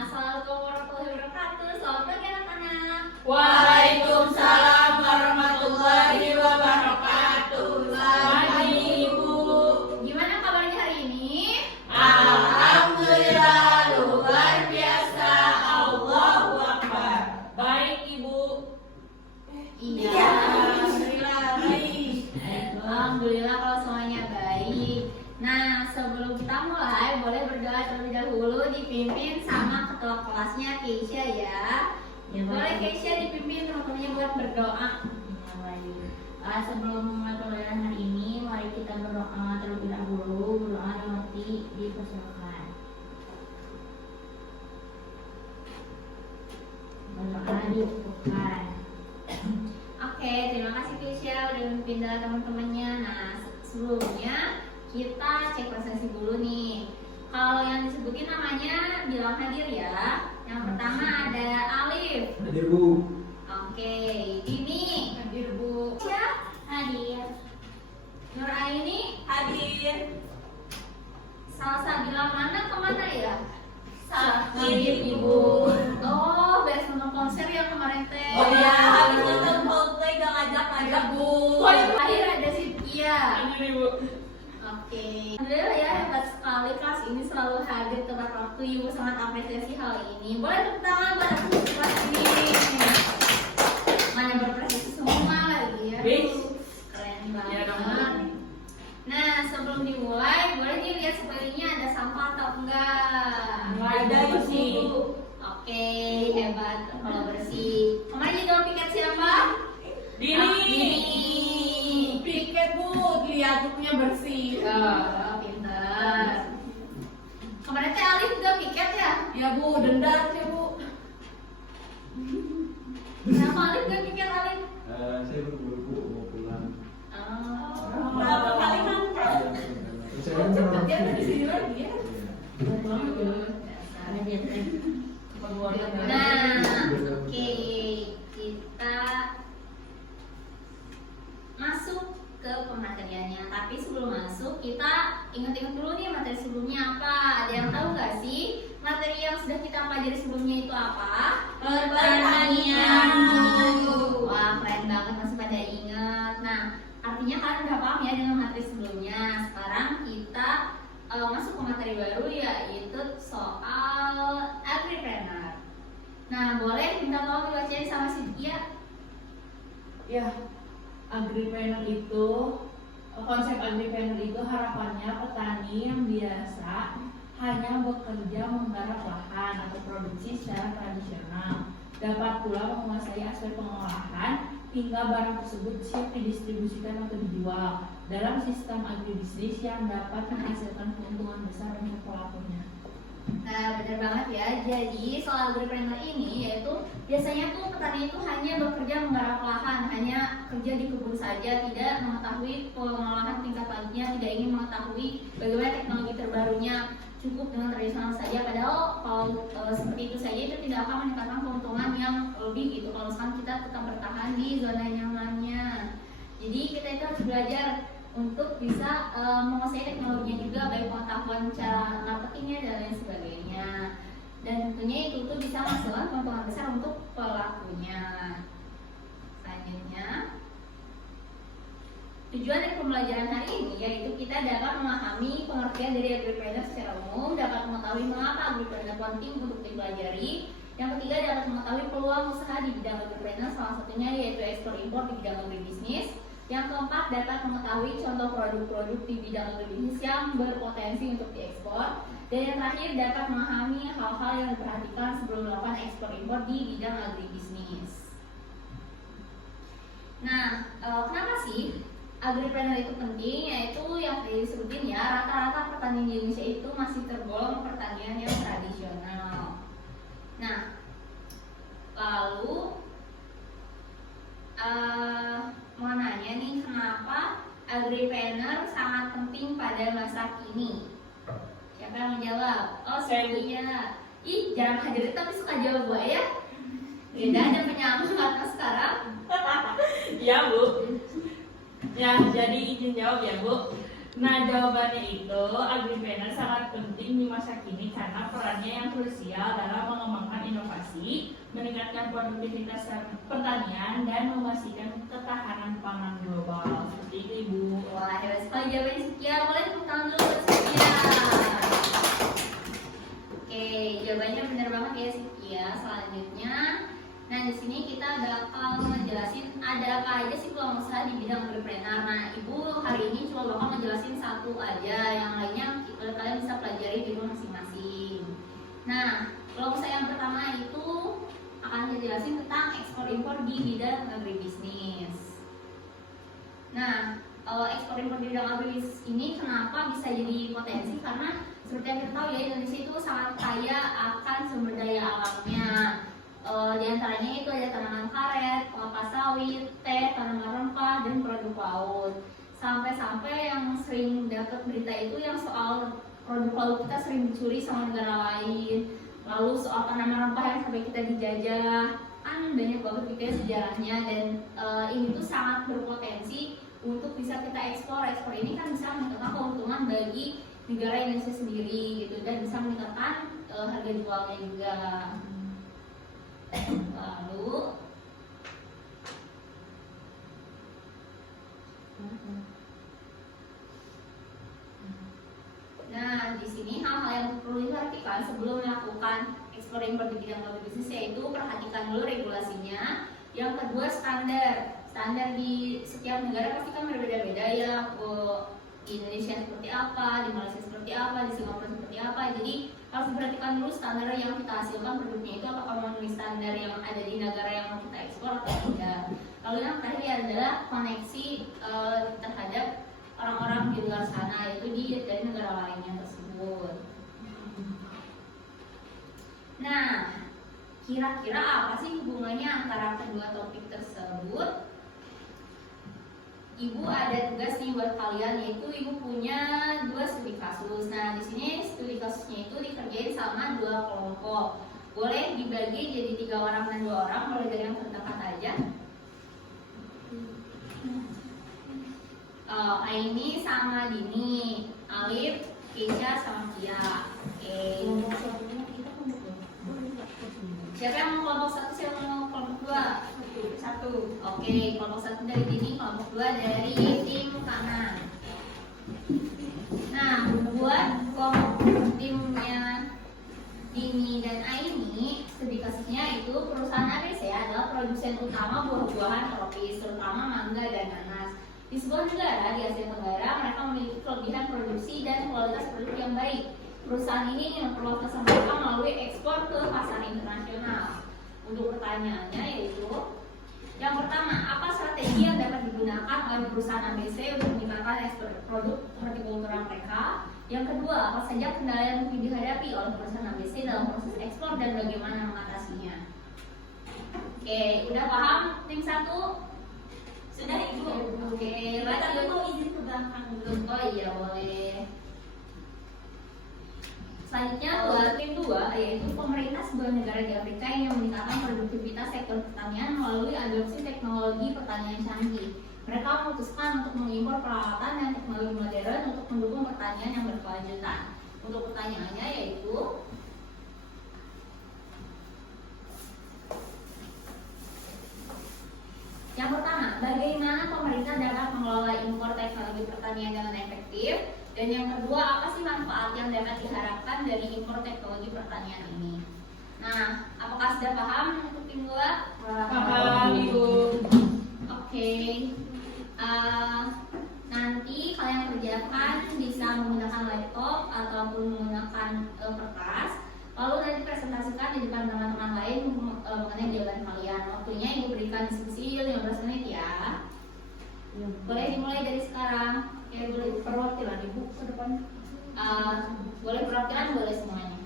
Assalamualaikum warahmatullahi wabarakatuh. Selamat pagi anak-anak. Waalaikumsalam warahmatullahi wabarakatuh. Selamat pagi Ibu. Gimana kabarnya hari ini? Alhamdulillah luar biasa. Allahu Akbar. Baik Ibu. Iya. Alhamdulillah baik. Alhamdulillah kalau semuanya baik. Nah, sebelum kita mulai, boleh berdoa terlebih dahulu dipimpin sama ketua kelasnya Keisha ya. Boleh Keisha dipimpin teman-temannya buat berdoa. Sebelum memulai pelajaran hari ini, mari kita berdoa terlebih dahulu. Berdoa dimati dipersilakan. Berdoa dibutuhkan. Oke, terima kasih Keisha udah memimpin teman-temannya. Nah, sebelumnya kita cek presensi dulu nih. Kalau yang disebutin namanya bilang hadir ya. Yang pertama ada Alif. Hadir Bu. Oke, ini Hadir Bu. Syah Hadir. Nur Aini, Hadir. Salsa bilang mana kemana ya? Hadir Ibu. Oh, beres nonton konser yang kemarin teh. Oh iya, habis nonton Coldplay gak ngajak-ngajak Bu. Terakhir ada Cynthia. Hadir Ibu. Oke, alhamdulillah ya, hebat sekali kelas ini selalu hadir tepat waktu. Ibu sangat apresiasi hal ini. Boleh tepuk tangan buat aku di kelas ini. Mana berprestasi semua lagi ya. Bis. Keren banget. Ya, dong. Nah, sebelum dimulai, boleh dilihat sepelingnya ada sampah atau enggak? Ada, bersih. Oke, hebat kalau bersih. Kemarin juga piket siapa? Dini. Piket Bu, diaduknya bersih. Pintar. Kemarin teh Alif juga piket ya? Ya Bu, dendam ya Bu. Kenapa Alif juga piket Alif? Saya berburu Bu mau pulang. Oh. Berapa kali nangkap? Saya kan orang Dia ada di sini sini. lagi ya? Dasar. Nah, oke, kita masuk ke pemateriannya. Tapi sebelum masuk, kita ingat-ingat dulu nih materi sebelumnya apa. Ada yang tahu nggak sih materi yang sudah kita pelajari sebelumnya itu apa? Pertanian. Wah, keren banget masih pada ingat. Nah, artinya kalian udah paham ya dengan materi sebelumnya. Sekarang kita masuk ke materi baru yaitu soal agripreneur. Nah, boleh minta tolong dibacain sama Cynthia. Ya, agripreneur itu konsep agripreneur itu harapannya petani yang biasa hanya bekerja menggarap lahan atau produksi secara tradisional dapat pula menguasai aspek pengolahan hingga barang tersebut siap didistribusikan atau dijual dalam sistem agribisnis yang dapat menghasilkan keuntungan besar untuk pelakunya. Nah, benar banget ya. Jadi soal agripreneur ini yaitu biasanya tuh petani itu hanya bekerja menggarap lahan, hanya kerja di kebun saja, tidak mengetahui pengolahan tingkat lanjutnya, tidak ingin mengetahui bagaimana teknologi terbarunya, cukup dengan tradisional saja. Padahal kalau seperti itu saja itu tidak akan meningkatkan keuntungan yang lebih gitu. Kalau misalkan kita tetap bertahan di zona nyamannya. Jadi kita itu harus belajar untuk bisa menguasai teknologinya juga, baik pengetahuan cara marketingnya dan lain sebagainya. Dan tentunya itu tuh bisa menghasilkan keuntungan besar untuk pelakunya. Selanjutnya, tujuan dari pembelajaran hari ini yaitu kita dapat memahami pengertian dari agripreneur secara umum, dapat mengetahui mengapa agripreneur penting untuk dipelajari. Yang ketiga, dapat mengetahui peluang usaha di bidang agripreneur, salah satunya yaitu ekspor impor di bidang agribisnis. Yang keempat, dapat mengetahui contoh produk-produk di bidang agribisnis yang berpotensi untuk diekspor. Dan yang terakhir, dapat memahami hal-hal yang diperhatikan sebelum melakukan ekspor impor di bidang agribisnis. Nah, kenapa sih agripreneur itu penting? Yaitu yang tadi disebutin ya, rata-rata petani di Indonesia itu masih tergolong pertanian yang tradisional. Nah, lalu mau nanya nih, kenapa agripreneur sangat penting pada masa kini? Siapa yang menjawab? Oh, Cynthia. Ih, jarang hadir tapi suka jawab Bu ya. Tidak ada penyambung karena sekarang. Ya Bu. Ya, jadi izin jawab ya Bu. Nah, jawabannya itu agripreneur sangat penting di masa kini karena perannya yang krusial dalam mengembangkan inovasi, meningkatkan produktivitas pertanian, dan memastikan ketahanan pangan global. Seperti itu, Ibu. Wah, hebat sekali jawabannya Sekia. Boleh tepuk tangan dulu buat Sekia. Oke, jawabannya benar banget ya Sekia. Selanjutnya, nah di sini kita bakal ngejelasin ada apa aja sih peluang usaha di bidang agripreneur. Nah, Ibu hari ini cuma bakal ngejelasin satu aja, yang lainnya kalian bisa pelajari di rumah masing-masing. Nah, peluang usaha yang pertama itu akan ngejelasin tentang ekspor impor di bidang agribisnis. Nah, ekspor impor di bidang agribisnis ini kenapa bisa jadi potensi? Karena seperti yang kita tahu ya, Indonesia itu sangat kaya akan sumber daya alamnya. Di antaranya itu ada tanaman karet, kelapa sawit, teh, tanaman rempah, dan produk laut. Sampai-sampai yang sering dapat berita itu yang soal produk laut kita sering dicuri sama negara lain. Lalu soal tanaman rempah yang sampai kita dijajah, kan banyak banget gitu ya sejarahnya. Dan ini tuh sangat berpotensi untuk bisa kita ekspor. Ekspor ini kan bisa meningkatkan keuntungan bagi negara Indonesia sendiri gitu, dan bisa meningkatkan harga jualnya juga. Lalu nah, di sini hal-hal yang perlu diperhatikan sebelum melakukan ekspor impor di bidang agribisnis yaitu perhatikan dulu regulasinya. Yang kedua, standar di setiap negara pasti kan berbeda-beda ya. Di Indonesia seperti apa, di Malaysia seperti apa, di Singapura seperti apa. Jadi harus diperhatikan dulu standar yang kita hasilkan produknya itu apakah memenuhi standar yang ada di negara yang mau kita ekspor atau tidak. Lalu yang terakhir adalah koneksi terhadap orang-orang di luar sana, yaitu dari negara lainnya tersebut. Nah, kira-kira apa sih hubungannya antara kedua topik tersebut? Ibu ada tugas nih buat kalian, yaitu Ibu punya 2 studi kasus. Nah, di sini studi kasusnya itu dikerjain sama 2 kelompok. Boleh dibagi jadi 3 orang dan 2 orang, mulai dari yang terdekat aja. Aini sama Dini, Alif, Keisha sama Kia. Oke. Siapa yang mau kelompok 1, siapa yang mau kelompok 2? 1. Oke, kelompok 1 dari Dini, kelompok 2 dari tim kanan. Nah, buat kelompok timnya Dini dan Aini, studi kasusnya itu perusahaan ABC adalah produsen utama buah-buahan tropis, terutama mangga dan nanas. Di sebuah negara di Asia Tenggara, mereka memiliki kelebihan produksi dan kualitas produk yang baik. Perusahaan ini memperluas pasar mereka melalui ekspor ke pasar internasional. Untuk pertanyaannya yaitu, yang pertama, apa strategi yang dapat digunakan oleh perusahaan ABC untuk meningkatkan ekspor produk hortikultura mereka? Yang kedua, apa saja kendala yang mungkin dihadapi oleh perusahaan ABC dalam proses ekspor dan bagaimana mengatasinya? Oke, udah paham tim 1? Sudah, Ibu. Oke, Tapi lanjut. mau izin ke belakang dulu. Oh iya, boleh. Selanjutnya buat tim 2, yaitu pemerintah sebuah negara di Afrika yang meningkatkan produktivitas sektor pertanian melalui adopsi teknologi pertanian canggih. Mereka memutuskan untuk mengimpor peralatan dan teknologi modern untuk mendukung pertanian yang berkelanjutan. Untuk pertanyaannya yaitu, yang pertama, bagaimana pemerintah dapat mengelola impor teknologi pertanian dengan efektif? Dan yang kedua, apa sih manfaat yang dapat diharapkan dari impor teknologi pertanian ini? Nah, apakah sudah paham untuk tim 2? Paham, Ibu. Oke. Nanti kalian kerjakan bisa menggunakan laptop ataupun menggunakan kertas. Lalu nanti presentasikan di depan teman-teman lain mengenai jawaban kalian. Waktunya Ibu berikan diskusi 15 menit ya. Boleh dimulai dari sekarang. Ya, boleh Perwakilan Ibu ke depan. boleh perwakilan, boleh semuanya.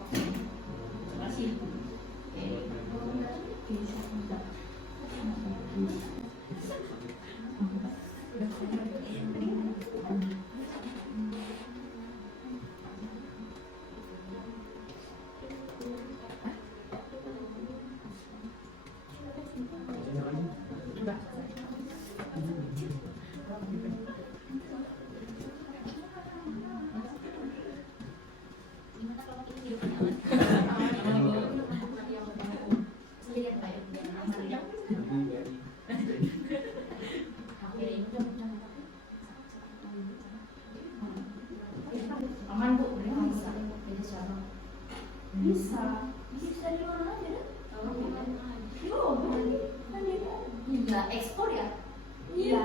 Oke. Terima kasih. Aman Bu, bener Bisa. bisa. Beda cabang. Bisa. Bisa di mana aja deh. Oh, gimana? Yo, kan dia kan. Iya, ekspor ya? Iya.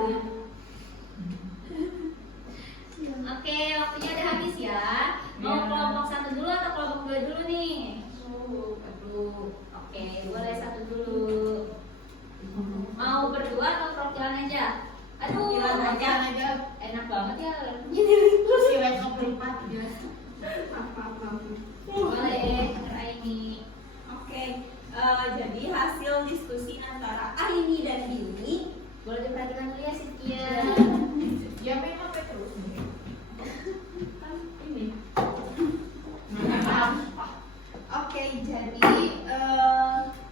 Oke, waktunya udah habis ya. Mau Iya. kelompok 1 dulu atau kelompok 2 dulu nih? Aduh. Oke, boleh 1 dulu. Mau berdua atau perwakilan aja? Aduh, Perwakilan aja. Enak banget ya. Terus Si laptop berempat ya. boleh, ini. Oke, jadi hasil diskusi antara Aini dan Dini. Boleh diperhatikan dulu ya, Cynthia. Ya main HP terus nih. Kan ini. Oke, jadi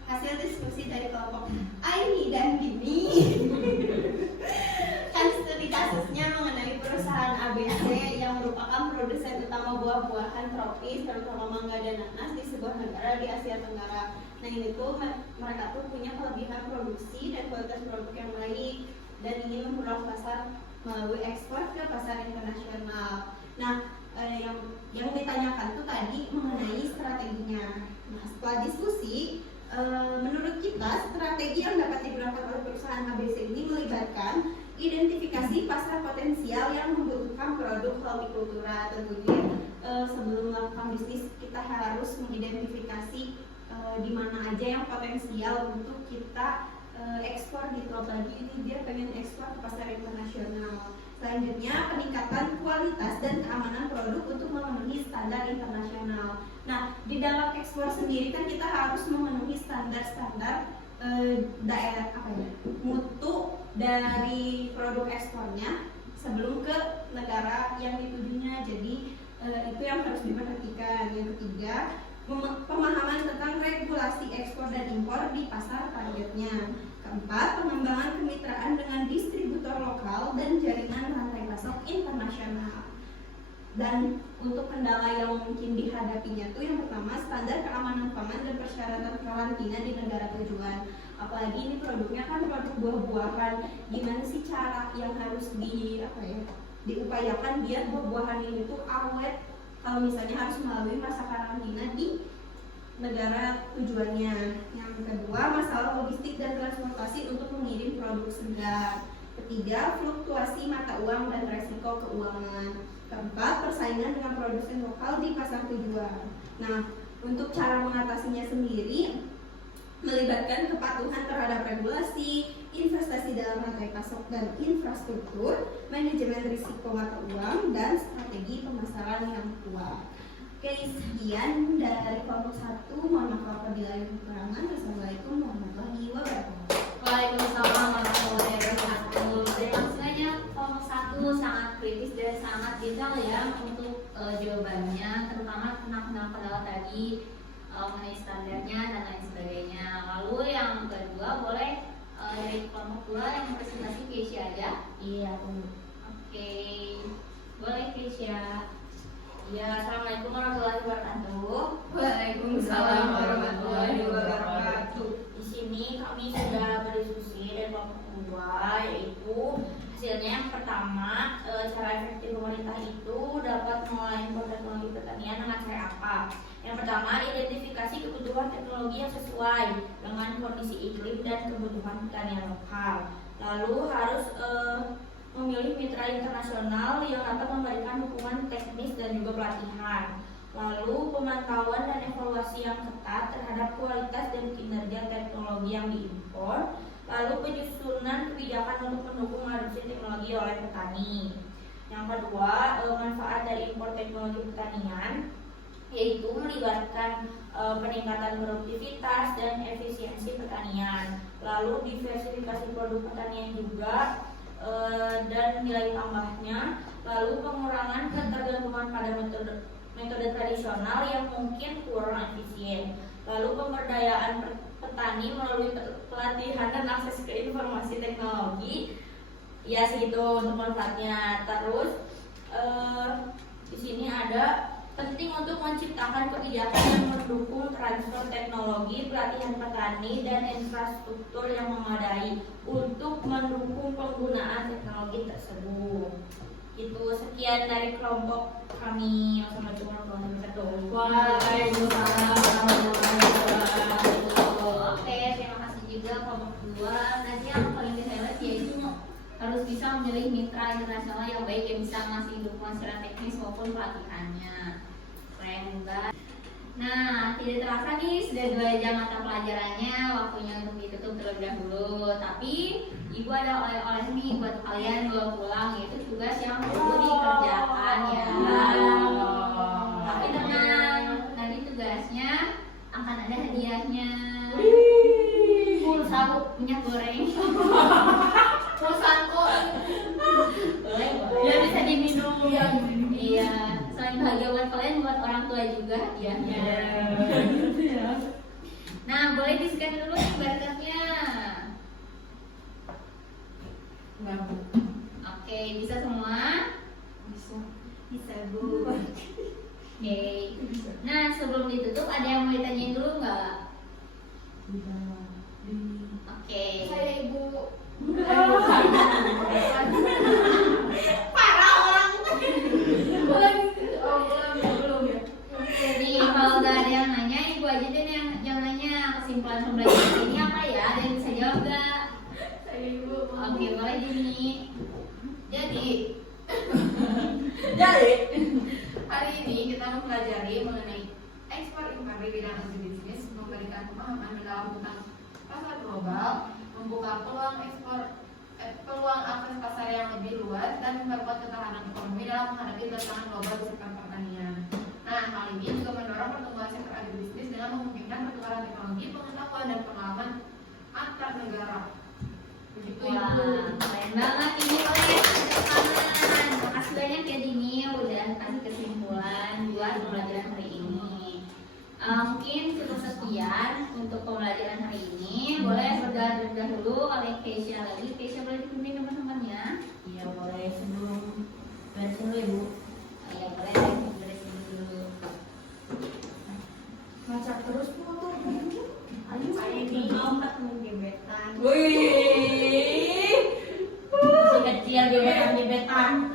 hasil diskusi dari kelompok Aini dan Dini kan studi kasusnya mengenai perusahaan ABC yang merupakan produsen utama buah-buahan tropis terutama mangga dan nanas di sebuah negara di Asia Tenggara. Nah ini tuh mereka tuh punya kelebihan produksi dan kualitas produk yang baik dan ingin memperluas pasar melalui ekspor ke pasar internasional. Nah yang ditanyakan tuh tadi mengenai strateginya. Nah, setelah diskusi, menurut kita strategi yang dapat digunakan oleh perusahaan ABC ini melibatkan identifikasi pasar potensial yang membutuhkan produk hortikultura. Tentunya sebelum melakukan bisnis kita harus mengidentifikasi di mana aja yang potensial untuk kita ekspor gitu. Apalagi ini dia pengen ekspor ke pasar internasional. Selanjutnya, peningkatan kualitas dan keamanan produk untuk memenuhi standar internasional. Nah, di dalam ekspor sendiri kan kita harus memenuhi standar-standar daerah mutu dari produk ekspornya sebelum ke negara yang ditujunya. Jadi itu yang harus diperhatikan. Yang ketiga, pemahaman tentang regulasi ekspor dan impor di pasar targetnya. Keempat, pengembangan kemitraan dengan distributor lokal dan jaringan rantai pasok internasional. Dan untuk kendala yang mungkin dihadapinya tuh yang pertama, standar keamanan pangan dan persyaratan karantina di negara tujuan. Apalagi ini produknya kan produk buah-buahan. Gimana sih cara yang harus diupayakan biar buah-buahan ini tuh awet kalau misalnya harus melalui masa karantina di negara tujuannya. Yang kedua, masalah logistik dan transportasi untuk mengirim produk segar. Ketiga, fluktuasi mata uang dan resiko keuangan. Keempat, persaingan dengan produsen lokal di pasar tujuan. Nah, untuk cara mengatasinya sendiri melibatkan kepatuhan terhadap regulasi, investasi dalam rantai pasok dan infrastruktur, manajemen risiko mata uang, dan strategi pemasaran yang kuat. Oke, sekian dari kelompok 1. Mohon maaf apabila ada kekurangan. Wassalamualaikum warahmatullahi wabarakatuh. Waalaikumsalam warahmatullahi wabarakatuh. Dan langsung aja kelompok 1 sangat kritis dan sangat detail ya untuk jawabannya, terutama tentang kendala tadi mengenai standarnya dan lain sebagainya. Lalu yang kedua boleh dari kelompok 2 yang presentasi Keisha aja. Iya, tunggu. Oke, boleh Keisha. Ya, assalamualaikum warahmatullahi wabarakatuh. Waalaikumsalam warahmatullahi wabarakatuh. Di sini kami sudah berdiskusi dari kelompok 2, yaitu hasilnya yang pertama, cara efektif pemerintah itu dapat mengelola impor teknologi pertanian dengan cara apa? Yang pertama, identifikasi kebutuhan teknologi yang sesuai dengan kondisi iklim dan kebutuhan pertanian lokal. Lalu harus memilih mitra internasional yang dapat memberikan dukungan teknis dan juga pelatihan. Lalu pemantauan dan evaluasi yang ketat terhadap kualitas dan kinerja teknologi yang diimpor. Lalu penyusunan kebijakan untuk mendukung adopsi teknologi oleh petani. Yang kedua, manfaat dari impor teknologi pertanian, yaitu melibatkan peningkatan produktivitas dan efisiensi pertanian. Lalu diversifikasi produk pertanian juga dan nilai tambahnya. Lalu pengurangan ketergantungan pada metode tradisional yang mungkin kurang efisien. Lalu pemberdayaan petani melalui pelatihan dan akses ke informasi teknologi. Ya, segitu untuk manfaatnya. Terus di sini ada penting untuk menciptakan kebijakan yang mendukung transfer teknologi, pelatihan petani, dan infrastruktur yang memadai untuk mendukung penggunaan teknologi tersebut. Itu sekian dari kelompok kami. Wassalamualaikum warahmatullahi wabarakatuh. Waalaikumsalam warahmatullahi wabarakatuh. Oke, terima kasih juga kelompok kedua. Nanti yang paling di highlight yaitu harus bisa memilih mitra internasional yang baik yang bisa ngasih dukungan secara teknis maupun pelatihannya. Keren banget. Nah, tidak terasa nih sudah 2 jam mata pelajarannya, waktunya untuk ditutup terlebih dahulu. Tapi ibu ada oleh-oleh nih buat kalian bawa pulang, yaitu tugas yang perlu dikerjakan ya. Tapi tenang, nanti tugasnya akan ada hadiahnya. Pulsa minyak goreng. Pulsaku. Boleh, ya bisa diminum. Iya, selain bahagia buat kalian, buat orang tua juga hadiahnya. Nah, boleh di-scan dulu nih barcode-nya. Oke, bisa semua? Bisa Bu. Oke. Nah, sebelum ditutup ada yang mau ditanyain dulu nggak? Oke. Saya ibu. Parah orang. Belum ya. Jadi kalau nggak ada yang nanya, ibu aja deh yang nanya kesimpulan pembelajaran ini apa ya? Ada yang bisa jawab nggak? Saya ibu. Oke, boleh Dini. Jadi hari ini kita mempelajari mengenai ekspor impor di bidang agribisnis, memberikan pemahaman mendalam tentang pasar global, membuka peluang peluang akses pasar yang lebih luas dan memperkuat ketahanan ekonomi dalam menghadapi tantangan global di sektor pertanian. Nah, hal ini juga mendorong pertumbuhan sektor agribisnis dengan memungkinkan pertukaran teknologi, pengetahuan dan pengalaman antar negara. Begitu Wah, Ibu. keren banget ini oleh tepuk tangan. Makasih banyak ya Dini udah kasih kesimpulan buat pembelajaran hari ini. Mungkin cukup sekian untuk pembelajaran hari ini. Boleh berdoa dahulu oleh Keisha lagi. Keisha boleh dipimpin teman-temannya. Iya boleh sebelum beres dulu ya Bu. Iya boleh beresin dulu. Baca terus Bu tuh. Saya di empat gebetan. Wih, masih kecil gebetan.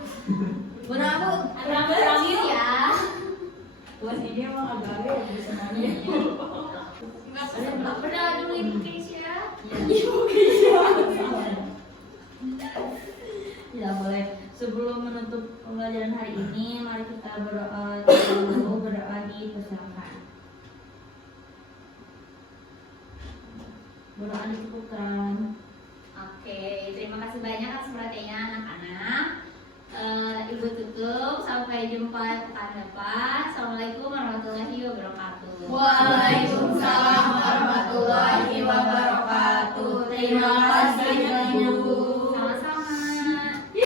Benar Bu, Terakhir ya. buat ini emang agak ya semuanya. Berdoa dulu Ibu Keisha. Ya boleh. Sebelum menutup pembelajaran hari ini, mari kita berdoa dulu. Berdoa dipersilakan. Berdoa dicukupkan. Oke, terima kasih banyak atas perhatiannya anak-anak. Ibu tutup, sampai jumpa pekan depan. Assalamualaikum warahmatullahi wabarakatuh. Waalaikumsalam.